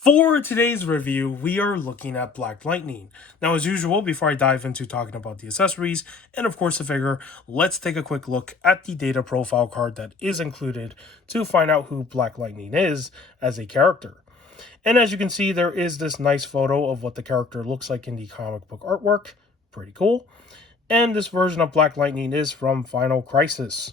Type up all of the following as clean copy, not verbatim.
For today's review, we are looking at Black Lightning. Now, as usual, before I dive into talking about the accessories and, of course, the figure, let's take a quick look at the data profile card that is included to find out who Black Lightning is as a character. And as you can see, there is this nice photo of what the character looks like in the comic book artwork. Pretty cool. And this version of Black Lightning is from Final Crisis.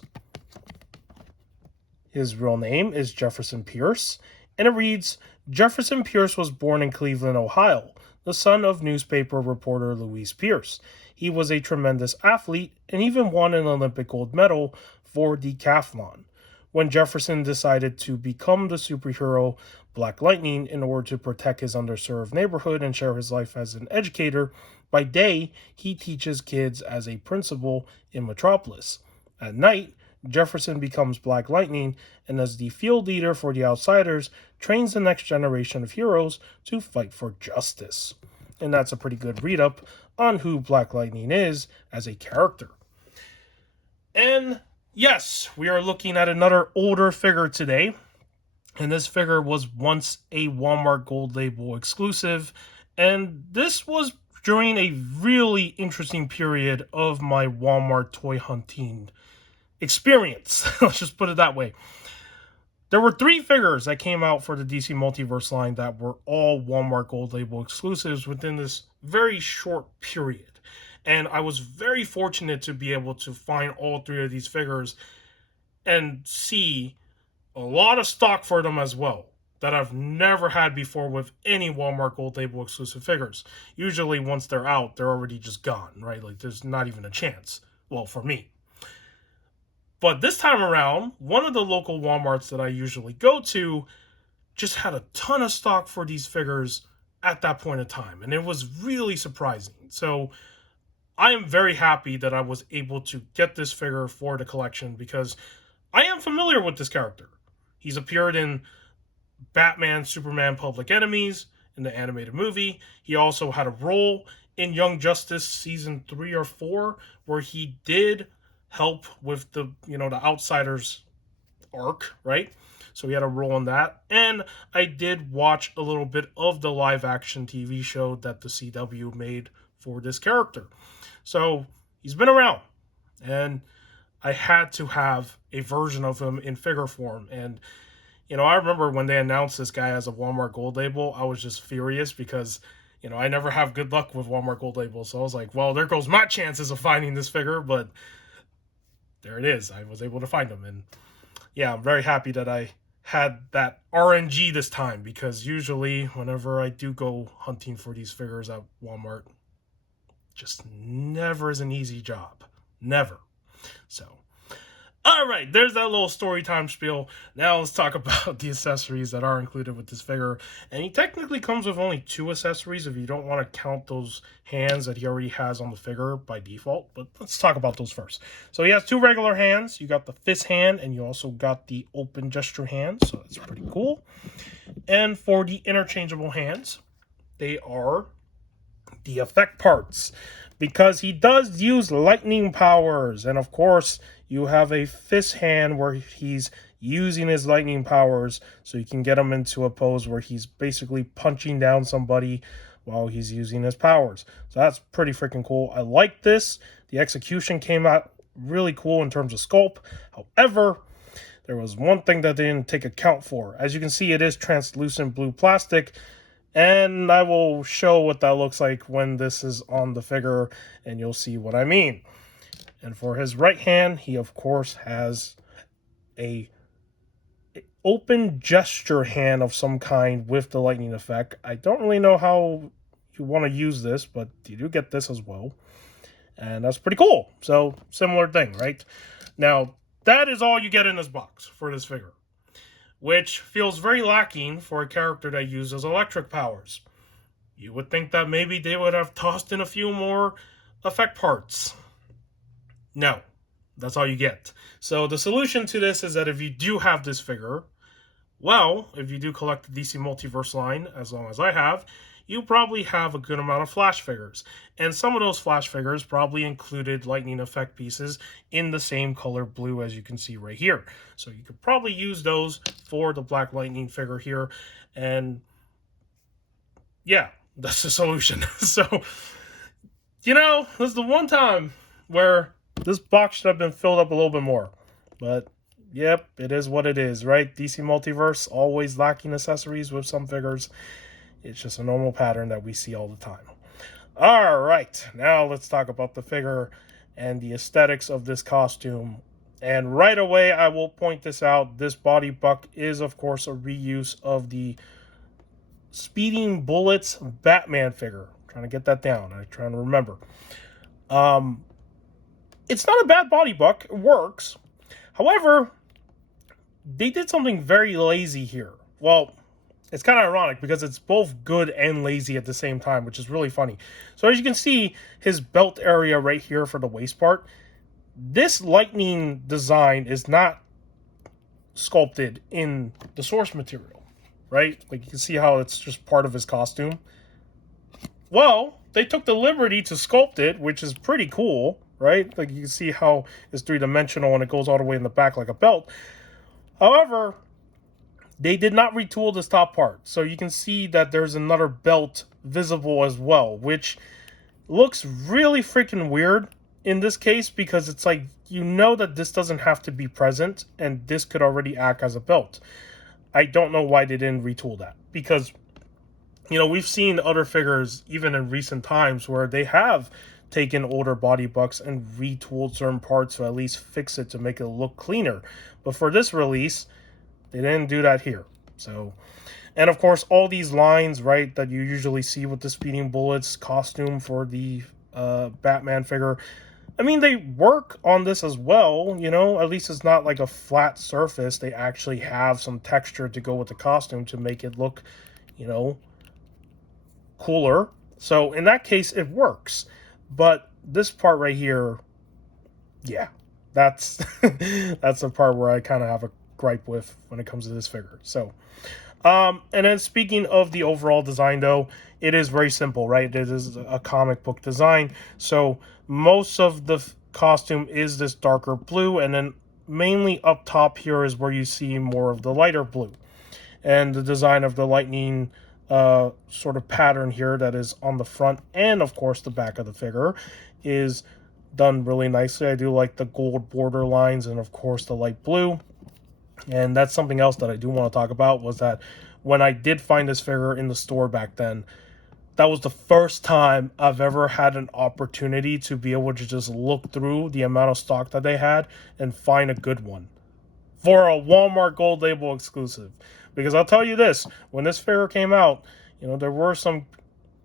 His real name is Jefferson Pierce, and it reads, Jefferson Pierce was born in Cleveland, Ohio, the son of newspaper reporter Louise Pierce. He was a tremendous athlete and even won an Olympic gold medal for decathlon. When Jefferson decided to become the superhero Black Lightning in order to protect his underserved neighborhood and share his life as an educator, by day he teaches kids as a principal in Metropolis. At night, Jefferson becomes Black Lightning and, as the field leader for the Outsiders, trains the next generation of heroes to fight for justice. And that's a pretty good read up on who Black Lightning is as a character. And yes, we are looking at another older figure today. And this figure was once a Walmart Gold Label exclusive. And this was during a really interesting period of my Walmart toy hunting experience. Let's just put it that way. There were 3 figures that came out for the DC Multiverse line that were all Walmart Gold Label exclusives within this very short period. And I was very fortunate to be able to find all 3 of these figures and see a lot of stock for them as well that I've never had before with any Walmart Gold Label exclusive figures. Usually once they're out, they're already just gone, right? Like there's not even a chance. Well, for me. But this time around, one of the local Walmarts that I usually go to just had a ton of stock for these figures at that point in time. And it was really surprising. So I am very happy that I was able to get this figure for the collection because I am familiar with this character. He's appeared in Batman, Superman, Public Enemies in the animated movie. He also had a role in Young Justice season 3 or 4 where he did help with the Outsiders arc, right? So he had a role in that. And I did watch a little bit of the live action TV show that the CW made for this character. So he's been around. And I had to have a version of him in figure form. And, I remember when they announced this guy as a Walmart Gold Label, I was just furious because, I never have good luck with Walmart Gold Label. So I was like, well, there goes my chances of finding this figure. But there it is. I was able to find them. And yeah, I'm very happy that I had that RNG this time because usually whenever I do go hunting for these figures at Walmart, just never is an easy job. Never. So, all right, there's that little story time spiel. Now let's talk about the accessories that are included with this figure. And he technically comes with only 2 accessories if you don't want to count those hands that he already has on the figure by default. But let's talk about those first. So he has 2 regular hands. You got the fist hand and you also got the open gesture hand. So that's pretty cool. And for the interchangeable hands, they are the effect parts, because he does use lightning powers. And of course, you have a fist hand where he's using his lightning powers, so you can get him into a pose where he's basically punching down somebody while he's using his powers. So that's pretty freaking cool. I like this. The execution came out really cool in terms of sculpt. However, there was one thing that they didn't take account for. As you can see, it is translucent blue plastic. And I will show what that looks like when this is on the figure, and you'll see what I mean. And for his right hand, he of course has a open gesture hand of some kind with the lightning effect. I don't really know how you want to use this, but you do get this as well. And that's pretty cool. So, similar thing, right? Now, that is all you get in this box for this figure, which feels very lacking for a character that uses electric powers. You would think that maybe they would have tossed in a few more effect parts. No, that's all you get. So the solution to this is that if you do have this figure, well, if you do collect the DC Multiverse line, as long as I have, you probably have a good amount of Flash figures. And some of those Flash figures probably included lightning effect pieces in the same color blue as you can see right here. So you could probably use those for the Black Lightning figure here. And yeah, that's the solution. So, this is the one time where this box should have been filled up a little bit more. But, yep, it is what it is, right? DC Multiverse, always lacking accessories with some figures. It's just a normal pattern that we see all the time. All right, now let's talk about the figure and the aesthetics of this costume. And right away, I will point this out. This body buck is, of course, a reuse of the Speeding Bullets Batman figure. I'm trying to get that down. I'm trying to remember. It's not a bad body buck. It works. However, they did something very lazy here. Well, it's kind of ironic because it's both good and lazy at the same time, which is really funny. So as you can see, his belt area right here for the waist part, this lightning design is not sculpted in the source material, right? Like you can see how it's just part of his costume. Well, they took the liberty to sculpt it, which is pretty cool, right? Like you can see how it's three-dimensional and it goes all the way in the back like a belt. However, they did not retool this top part. So you can see that there's another belt visible as well, which looks really freaking weird in this case because it's like, that this doesn't have to be present and this could already act as a belt. I don't know why they didn't retool that because, we've seen other figures even in recent times where they have taken older body bucks and retooled certain parts to at least fix it to make it look cleaner. But for this release, they didn't do that here. So, and of course, all these lines, right, that you usually see with the Speeding Bullets costume for the Batman figure, I mean, they work on this as well, at least it's not like a flat surface. They actually have some texture to go with the costume to make it look, cooler. So in that case, it works. But this part right here, yeah, that's that's the part where I kind of have a gripe with when it comes to this figure. So, and then speaking of the overall design, though, it is very simple, right? It is a comic book design. So most of the costume is this darker blue, and then mainly up top here is where you see more of the lighter blue. And the design of the lightning sort of pattern here that is on the front and, of course, the back of the figure is done really nicely. I do like the gold border lines and, of course, the light blue. And that's something else that I do want to talk about was that when I did find this figure in the store back then, that was the first time I've ever had an opportunity to be able to just look through the amount of stock that they had and find a good one for a Walmart Gold Label exclusive. Because I'll tell you this, when this figure came out, there were some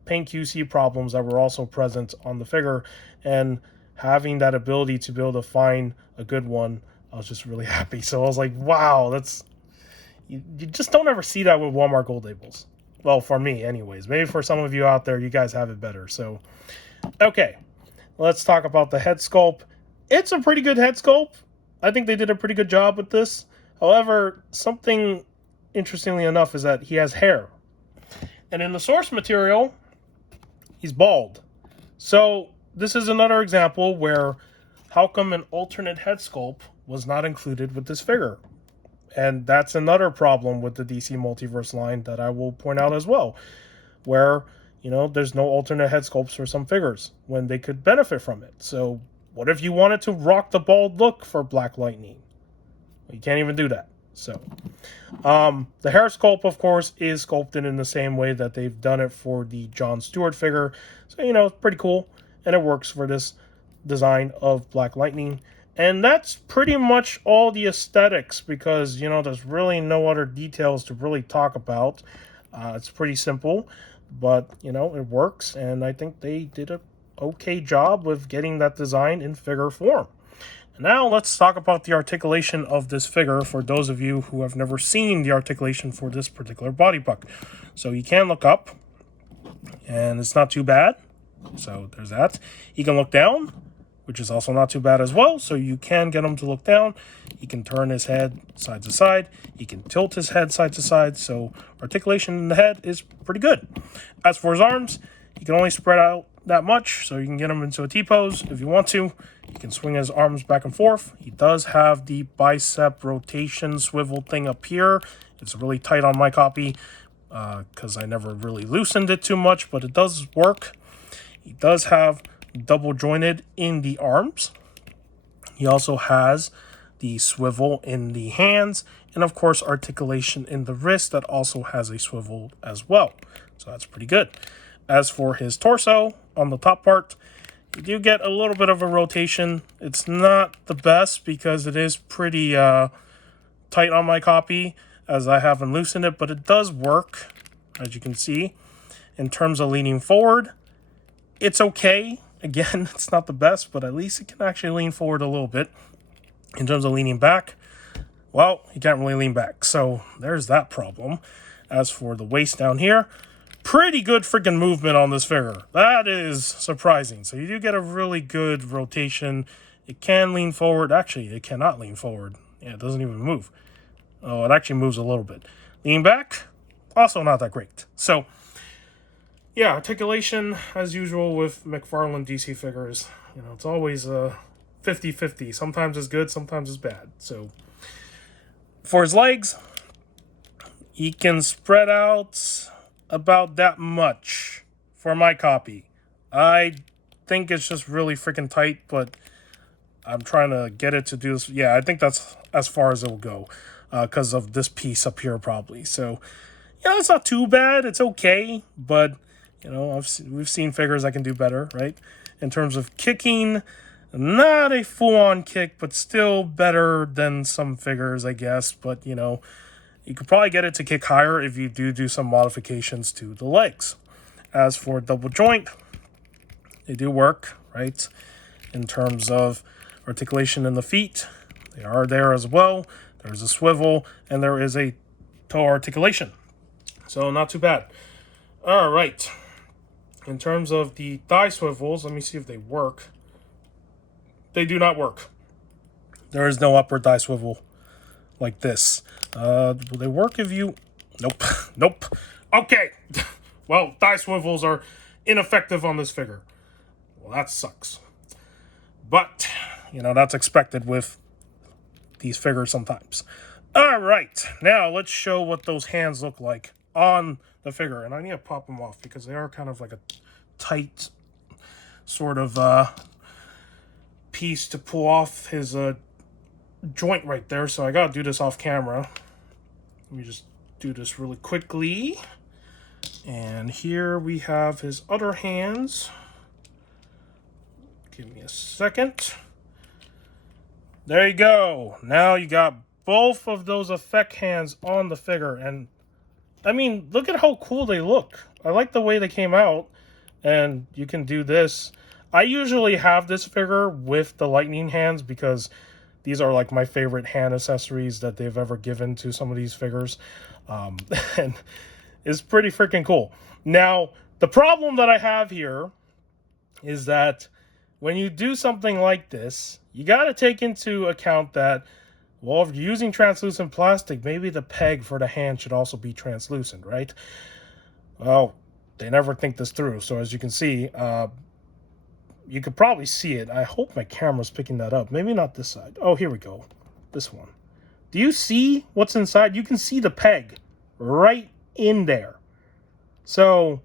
paint QC problems that were also present on the figure, and having that ability to be able to find a good one, I was just really happy. So I was like, wow, you just don't ever see that with Walmart Gold Labels. Well, for me anyways. Maybe for some of you out there, you guys have it better. So, okay, let's talk about the head sculpt. It's a pretty good head sculpt. I think they did a pretty good job with this. However, something interestingly enough is that he has hair. And in the source material, he's bald. So this is another example where how come an alternate head sculpt was not included with this figure? And that's another problem with the DC Multiverse line that I will point out as well, where, there's no alternate head sculpts for some figures when they could benefit from it. So what if you wanted to rock the bald look for Black Lightning? You can't even do that. So the hair sculpt, of course, is sculpted in the same way that they've done it for the John Stewart figure. So, it's pretty cool, and it works for this design of Black Lightning. And that's pretty much all the aesthetics because, there's really no other details to really talk about. It's pretty simple, but, it works. And I think they did an okay job with getting that design in figure form. Now let's talk about the articulation of this figure for those of you who have never seen the articulation for this particular body buck. So you can look up, and it's not too bad. So there's that. He can look down, which is also not too bad as well. So you can get him to look down. He can turn his head side to side. He can tilt his head side to side. So articulation in the head is pretty good. As for his arms, he can only spread out that much, so you can get him into a T-pose if you want to. You can swing his arms back and forth. He does have the bicep rotation swivel thing up here. It's really tight on my copy. because I never really loosened it too much, but it does work. He does have double jointed in the arms. He also has the swivel in the hands, and of course articulation in the wrist that also has a swivel as well. So that's pretty good. As for his torso, on the top part, you do get a little bit of a rotation. It's not the best because it is pretty tight on my copy, as I haven't loosened it, but it does work, as you can see. In terms of leaning forward, it's okay. Again, it's not the best, but at least it can actually lean forward a little bit. In terms of leaning back, well, you can't really lean back, so there's that problem. As for the waist down here, pretty good freaking movement on this figure. That is surprising. So you do get a really good rotation. It can lean forward. Actually, it cannot lean forward. Yeah, it doesn't even move. Oh, it actually moves a little bit. Lean back, also not that great. So, yeah, articulation, as usual with Mcfarlane DC figures. It's always 50-50. Sometimes it's good, sometimes it's bad. So, for his legs, he can spread out about that much for my copy. I think it's just really freaking tight, but I'm trying to get it to do this. Yeah, I think that's as far as it will go because of this piece up here probably. So, it's not too bad. It's okay, but, we've seen figures that can do better, right? In terms of kicking, not a full-on kick, but still better than some figures, I guess. But, you could probably get it to kick higher if you do some modifications to the legs. As for double joint, they do work, right? In terms of articulation in the feet, they are there as well. There's a swivel, and there is a toe articulation. So not too bad. All right. In terms of the thigh swivels, let me see if they work. They do not work. There is no upper thigh swivel like this. Will they work if you... Nope. Nope. Okay. Well, thigh swivels are ineffective on this figure. Well, that sucks. But, that's expected with these figures sometimes. All right. Now, let's show what those hands look like on the figure. And I need to pop them off because they are kind of like a tight sort of piece to pull off his joint right there. So I got to do this off camera. Let me just do this really quickly. And here we have his other hands. Give me a second. There you go. Now you got both of those effect hands on the figure. And, I mean, look at how cool they look. I like the way they came out. And you can do this. I usually have this figure with the lightning hands because these are like my favorite hand accessories that they've ever given to some of these figures. And it's pretty freaking cool. Now, the problem that I have here is that when you do something like this, you got to take into account that, well, if you're using translucent plastic, maybe the peg for the hand should also be translucent, right? Well, they never think this through. So as you can see, you could probably see it. I hope my camera's picking that up. Maybe not this side. Oh, here we go. This one. Do you see what's inside? You can see the peg right in there. So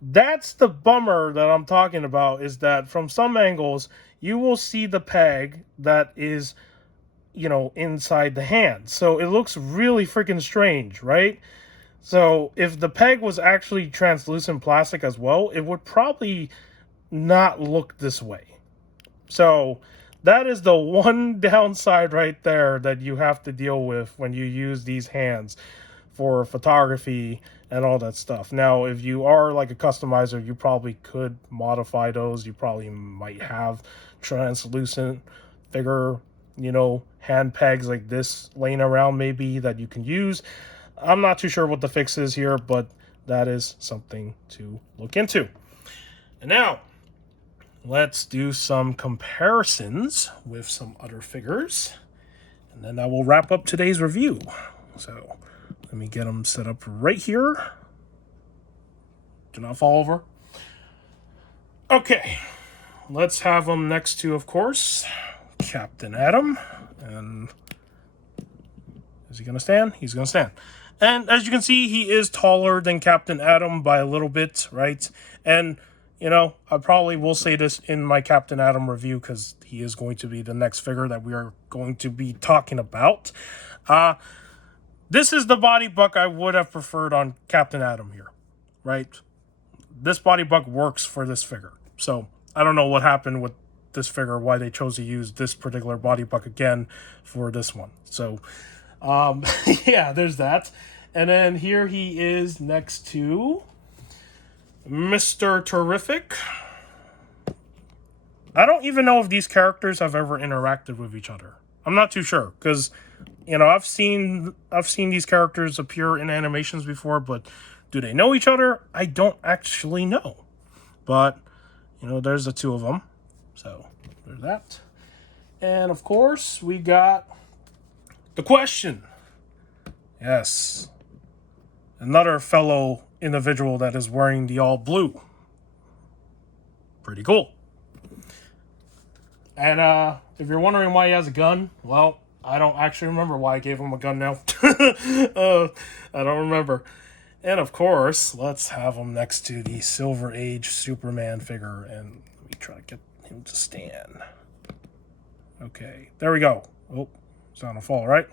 that's the bummer that I'm talking about, is that from some angles, you will see the peg that is, inside the hand. So it looks really freaking strange, right? So if the peg was actually translucent plastic as well, it would probably not look this way. So that is the one downside right there that you have to deal with when you use these hands for photography and all that stuff. Now, if you are like a customizer, you probably could modify those. You probably might have translucent figure, hand pegs like this laying around maybe that you can use. I'm not too sure what the fix is here, but that is something to look into. And now, let's do some comparisons with some other figures, and then I will wrap up today's review. So let me get them set up right here. Do not fall over. Okay, let's have them next to, of course, Captain Atom. And is he going to stand? He's going to stand. And as you can see, he is taller than Captain Atom by a little bit, right? And, you know, I probably will say this in my Captain Atom review because he is going to be the next figure that we are going to be talking about. This is the body buck I would have preferred on Captain Atom here, right? This body buck works for this figure. So I don't know what happened with this figure, why they chose to use this particular body buck again for this one. So, yeah, there's that. And then here he is next to Mr. Terrific. I don't even know if these characters have ever interacted with each other. I'm not too sure, because, you know, I've seen these characters appear in animations before, but do they know each other? I don't actually know. But, you know, there's the two of them. So, there's that. And, of course, we got the Question. Yes. Another fellow individual that is wearing the all blue. Pretty cool. And if you're wondering why he has a gun, well, I don't actually remember why I gave him a gun now. I don't remember. And of course, let's have him next to the Silver Age Superman figure. And let me try to get him to stand. Okay, there we go. Oh, it's on a fall, right?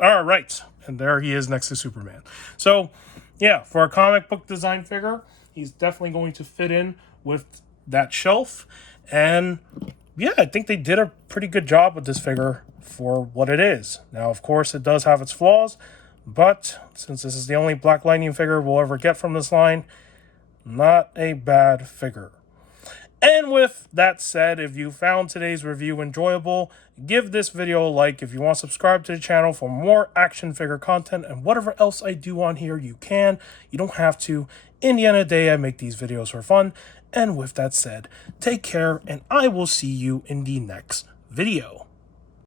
All right. And there he is next to Superman. So, yeah, for a comic book design figure, he's definitely going to fit in with that shelf. And yeah, I think they did a pretty good job with this figure for what it is. Now, of course, it does have its flaws, but since this is the only Black Lightning figure we'll ever get from this line, not a bad figure. And with that said, if you found today's review enjoyable, give this video a like. If you want to subscribe to the channel for more action figure content and whatever else I do on here, you can. You don't have to. In the end of the day, I make these videos for fun. And with that said, take care, and I will see you in the next video.